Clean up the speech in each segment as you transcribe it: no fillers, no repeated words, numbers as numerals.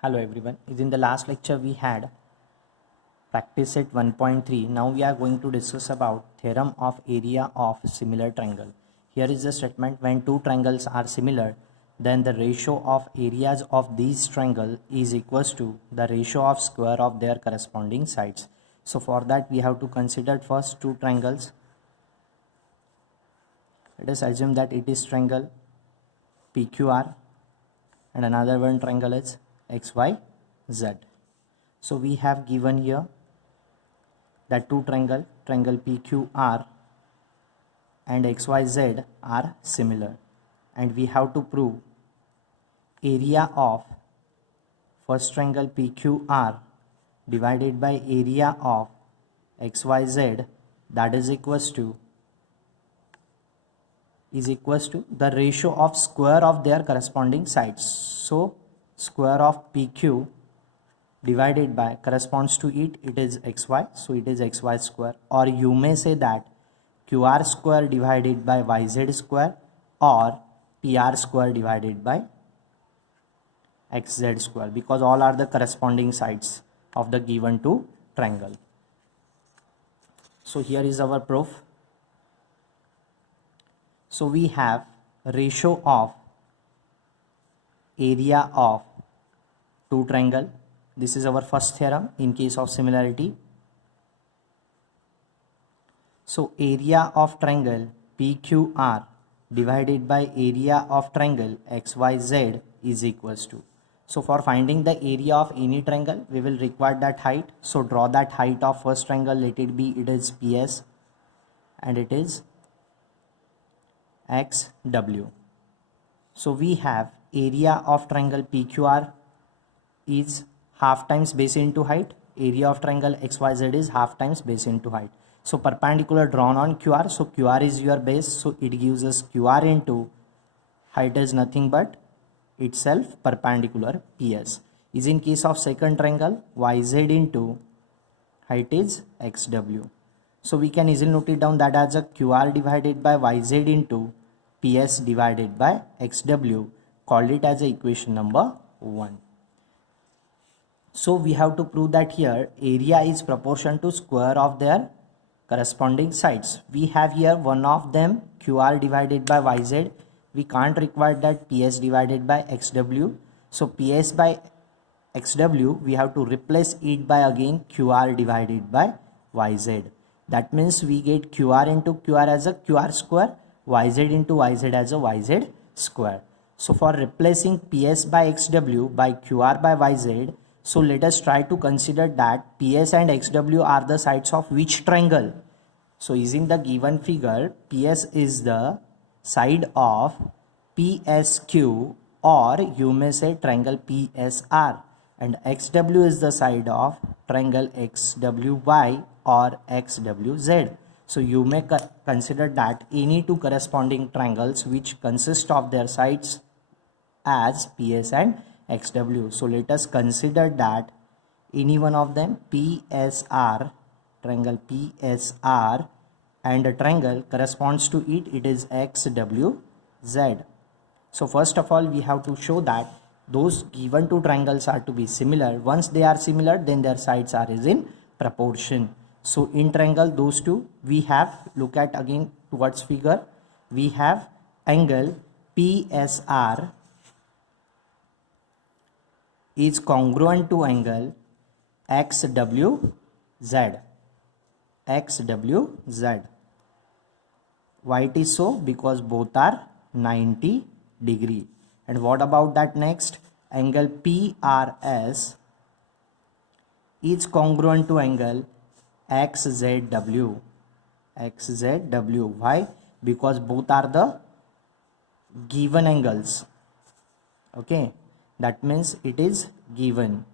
Hello everyone. In the last lecture we had practice set 1.3. Now we are going to discuss about theorem of area of similar triangle. Here is the statement: when two triangles are similar, then the ratio of areas of these triangle is equals to the ratio of square of their corresponding sides. So for that we have to consider first two triangles. Let us assume that it is triangle PQR and another one triangle is XYZ. So we have given here that two triangle PQR and XYZ are similar, and we have to prove area of first triangle PQR divided by area of XYZ, that is equals to the ratio of square of their corresponding sides. So square of PQ divided by corresponds to it is XY, so it is XY square, or you may say that QR square divided by YZ square or PR square divided by XZ square, because all are the corresponding sides of the given two triangle. So here is our proof. So we have ratio of area of two triangle. This is our first theorem in case of similarity. So area of triangle PQR divided by area of triangle XYZ is equals to. So for finding the area of any triangle, we will require that height. So draw that height of first triangle. Let it be, it is PS and it is XW. So we have area of triangle PQR is half times base into height. Area of triangle XYZ is half times base into height. So perpendicular drawn on QR. So QR is your base. So it gives us QR into height is nothing but itself perpendicular PS. Is in case of second triangle YZ into height is XW. So we can easily note it down that as a QR divided by YZ into PS divided by XW, called it as a equation number 1. So we have to prove that here area is proportion to square of their corresponding sides. We have here one of them QR divided by YZ. We can't require that PS divided by XW. So PS by XW, we have to replace it by again QR divided by YZ. That means we get QR into QR as a QR square, YZ into YZ as a YZ square. So for replacing PS by XW by QR by YZ, so let us try to consider that PS and XW are the sides of which triangle. So is in the given figure, PS is the side of PSQ, or you may say triangle PSR, and XW is the side of triangle XWY or XWZ. So you may consider that any two corresponding triangles which consist of their sides as PS and XW. So let us consider that any one of them PSR, triangle PSR, and a triangle corresponds to it is XWZ. So first of all we have to show that those given two triangles are to be similar. Once they are similar, then their sides are is in proportion. So in triangle those two we have, look at again towards figure, we have angle PSR is congruent to angle XWZ. Why it is so? Because both are 90 degree. And what about that next? Angle PRS is congruent to angle XZW. Why? Because both are the given angles. Okay, that means it is given.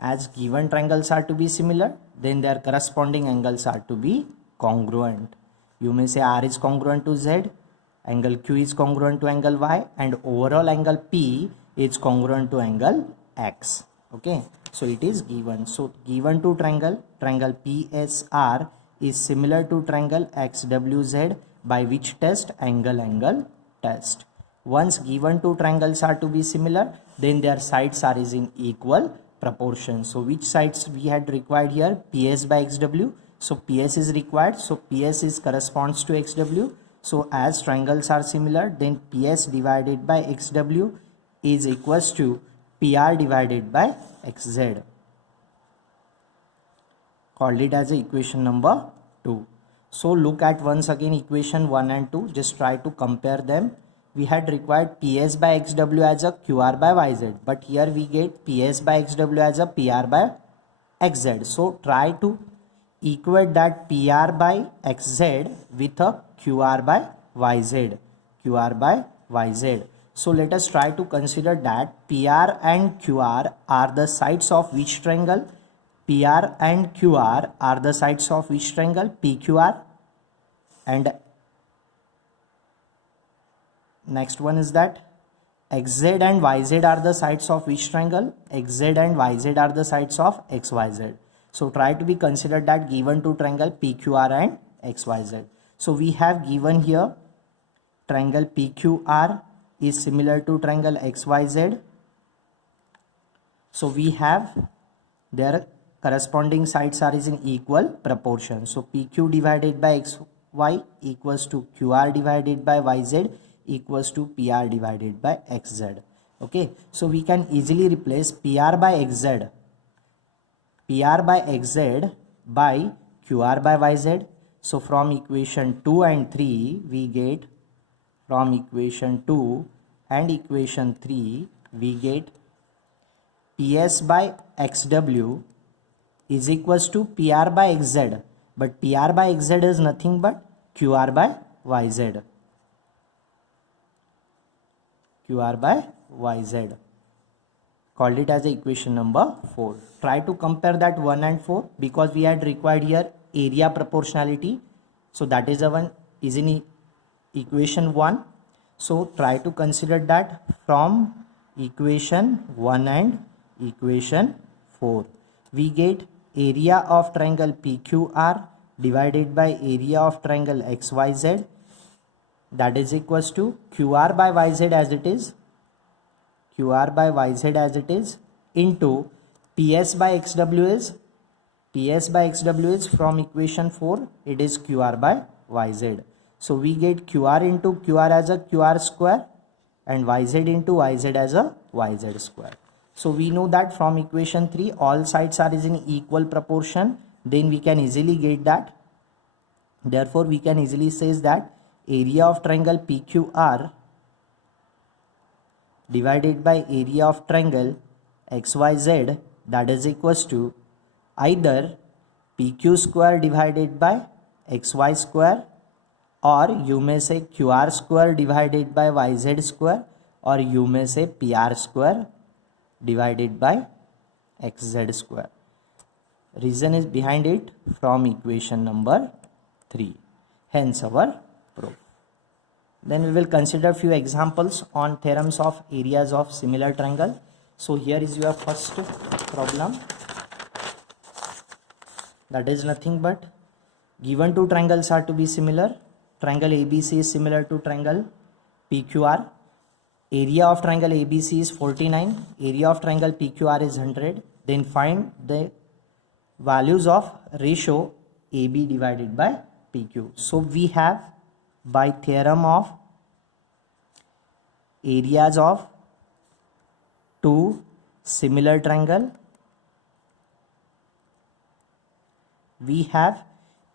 As given triangles are to be similar, then their corresponding angles are to be congruent. You may say R is congruent to Z, angle Q is congruent to angle Y, and overall angle P is congruent to angle X. Okay, so it is given. So given to triangle PSR is similar to triangle XWZ by which test? Angle test. Once given two triangles are to be similar, then their sides are is in equal proportion. So which sides we had required here? PS by XW. So PS is required, so PS is corresponds to XW. So as triangles are similar, then PS divided by XW is equals to PR divided by XZ. Called it as a equation number 2. So look at once again equation 1 and 2. Just try to compare them. We had required PS by XW as a QR by YZ, but here we get PS by XW as a PR by XZ. So try to equate that PR by XZ with a QR by YZ. QR by YZ. So let us try to consider that PR and QR are the sides of which triangle? PR and QR are the sides of which triangle? PQR. And next one is that XZ and YZ are the sides of which triangle? XZ and YZ are the sides of XYZ. So try to be considered that given two triangle PQR and XYZ. So we have given here triangle PQR is similar to triangle XYZ. So we have their corresponding sides are is in equal proportion. So PQ divided by XY equals to QR divided by YZ equals to PR divided by XZ. Okay, so we can easily replace PR by XZ by QR by YZ. So from equation 2 and 3 we get, from equation 2 and equation 3 we get PS by XW is equals to PR by XZ, but PR by XZ is nothing but QR by YZ. QR by YZ. Called it as a equation number 4. Try to compare that 1 and 4 because we had required here area proportionality. So that is in equation 1. So try to consider that from equation 1 and equation 4. We get area of triangle PQR divided by area of triangle XYZ, that is equals to QR by YZ as it is, QR by YZ as it is, into PS by XW is from equation 4, it is QR by YZ. So we get QR into QR as a QR square and YZ into YZ as a YZ square. So we know that from equation 3 all sides are is in equal proportion, then we can easily get that. Therefore we can easily say that area of triangle PQR divided by area of triangle XYZ, that is equals to either PQ square divided by XY square, or you may say QR square divided by YZ square, or you may say PR square divided by XZ square. Reason is behind it from equation number 3. Hence our proof. Then we will consider few examples on theorems of areas of similar triangle. So here is your first problem. That is nothing but given two triangles are to be similar. Triangle ABC is similar to triangle PQR. Area of triangle ABC is 49. Area of triangle PQR is 100. Then find the values of ratio AB divided by PQ. So we have, by theorem of areas of two similar triangle, we have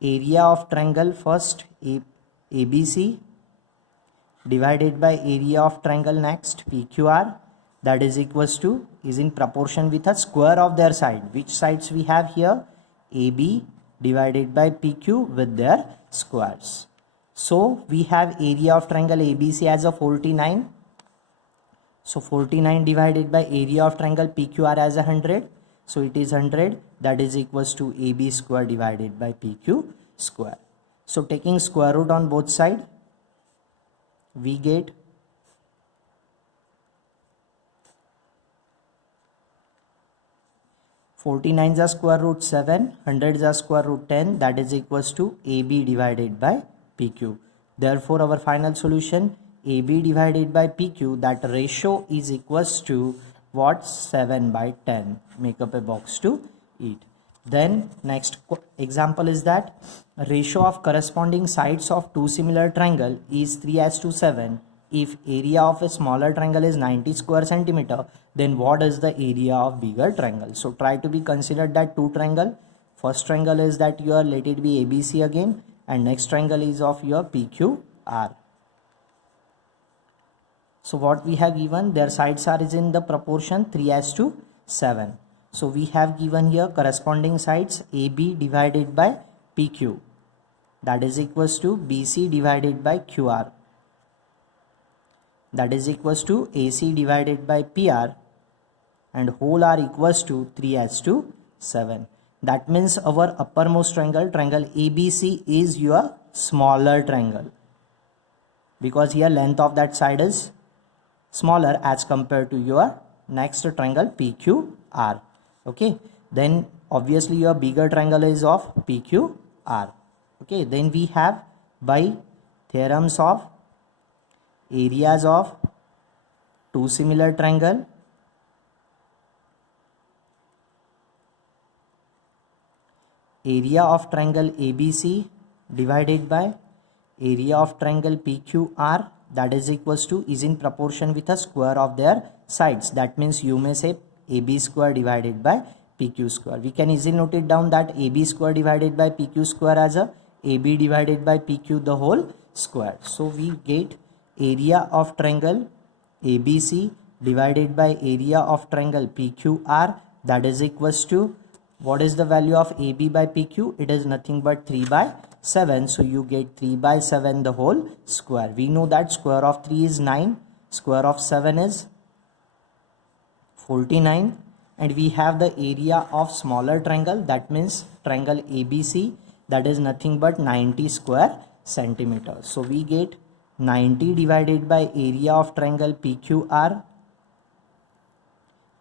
area of triangle first ABC divided by area of triangle next PQR, that is equals to, is in proportion with a square of their side. Which sides we have here? AB divided by PQ with their squares. So we have area of triangle ABC as a 49. So 49 divided by area of triangle PQR as 100. So it is 100, that is equals to AB square divided by PQ square. So taking square root on both sides, we get 49 is a square root 7, 100 is a square root 10, that is equals to AB divided by PQ. Therefore our final solution AB divided by PQ, that ratio is equals to what 7 by 10 make up a box to eat. Then next example is that ratio of corresponding sides of two similar triangle is 3:7. If area of a smaller triangle is 90 square centimeter, then what is the area of bigger triangle? So try to be considered that two triangle. First triangle is that your, let it be ABC again, and next triangle is of your PQR. So what we have given, their sides are is in the proportion 3:7. So we have given here corresponding sides AB divided by PQ, that is equals to BC divided by QR, that is equals to AC divided by PR, and whole are equals to 3:7. That means our uppermost triangle, triangle ABC, is your smaller triangle, because here length of that side is smaller as compared to your next triangle PQR. Okay, then obviously your bigger triangle is of PQR. Okay, then we have by theorems of areas of two similar triangle, area of triangle ABC divided by area of triangle PQR, that is equals to, is in proportion with a square of their sides. That means you may say AB square divided by PQ square. We can easily note it down that AB square divided by PQ square as a AB divided by PQ the whole square. So we get area of triangle ABC divided by area of triangle PQR, that is equals to, what is the value of AB by PQ? It is nothing but 3/7. So you get 3/7 the whole square. We know that square of 3 is 9, square of 7 is 49, and we have the area of smaller triangle, that means triangle ABC, that is nothing but 90 square centimeters. So we get 90 divided by area of triangle PQR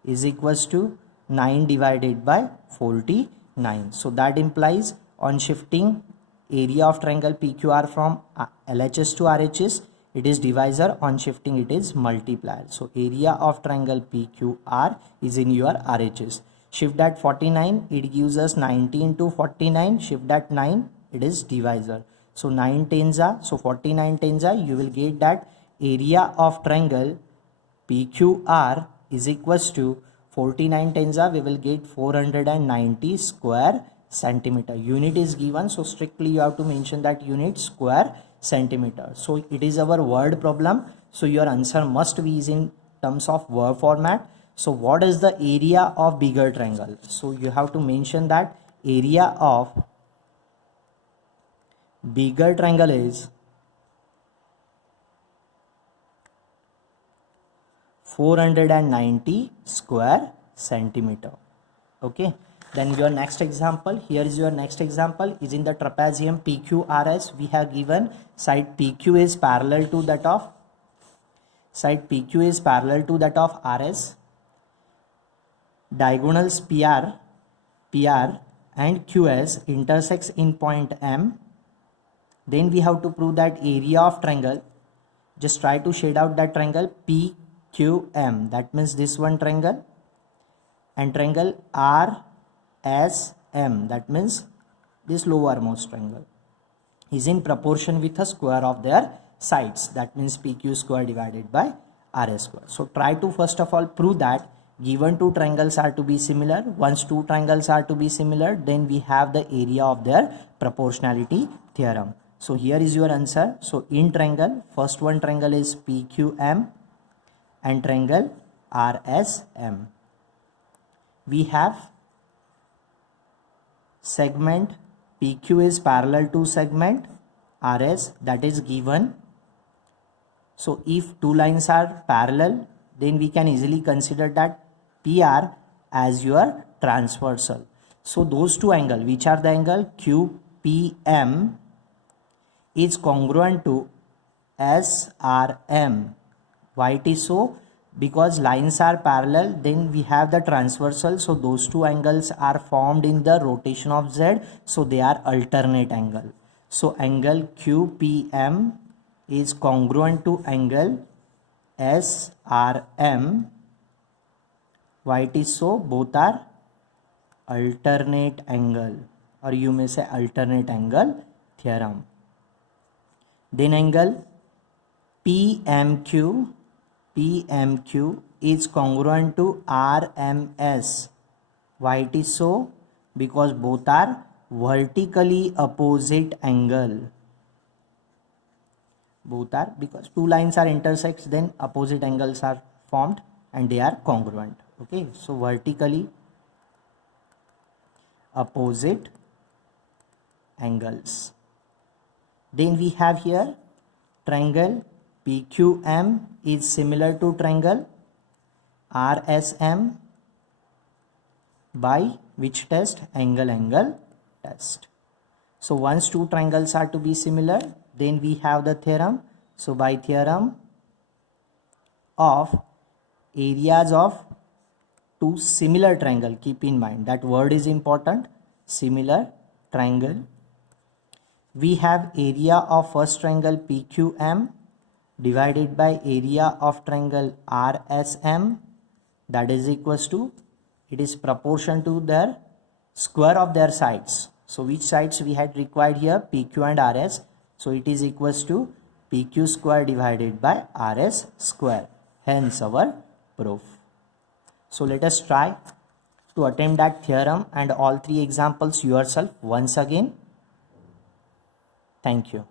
is equals to 9 divided by 49. So that implies on shifting area of triangle PQR from LHS to RHS, it is divisor, on shifting it is multiplier. So area of triangle PQR is in your RHS. Shift that 49, it gives us 90 into 49. Shift that 9, it is divisor. So 9 tens are, so 49 tens are, you will get that area of triangle PQR is equals to 49 tens are, we will get 490 square centimeter. Unit is given, so strictly you have to mention that unit square centimeter. So it is our word problem, so your answer must be in terms of word format. So what is the area of bigger triangle? So you have to mention that area of bigger triangle is 490 square centimeter. Okay, then your next example, here is your next example, is in the trapezium PQRS. We have given side PQ is parallel to that of RS. Diagonals PR and QS intersects in point M. Then we have to prove that area of triangle, just try to shade out that triangle PQM, that means this one triangle, and triangle RSM, that means this lowermost triangle, is in proportion with a square of their sides, that means PQ square divided by RS square. So try to first of all prove that given two triangles are to be similar. Once two triangles are to be similar, then we have the area of their proportionality theorem. So here is your answer. So in triangle, first one triangle is PQM and triangle RSM. We have segment PQ is parallel to segment RS, that is given. So if two lines are parallel, then we can easily consider that PR as your transversal. So those two angles, which are the angle QPM is congruent to SRM. Why it is so? Because lines are parallel, then we have the transversal, so those two angles are formed in the rotation of Z, so they are alternate angle. So angle QPM is congruent to angle SRM Why it is so? Both are alternate angle, or you may say alternate angle theorem. Then angle PMQ is congruent to RMS. Why it is so? Because both are vertically opposite angle. Both are, because two lines are intersects, then opposite angles are formed and they are congruent. Okay, so vertically opposite angles. Then we have here triangle PQM is similar to triangle RSM by which test? Angle test. So once two triangles are to be similar, then we have the theorem. So by theorem of areas of two similar triangle, keep in mind that word is important, similar triangle, we have area of first triangle PQM divided by area of triangle RSM, that is equals to, it is proportion to their square of their sides. So which sides we had required here? PQ and RS. So it is equals to PQ square divided by RS square. Hence our proof. So let us try to attempt that theorem and all three examples yourself once again. Thank you.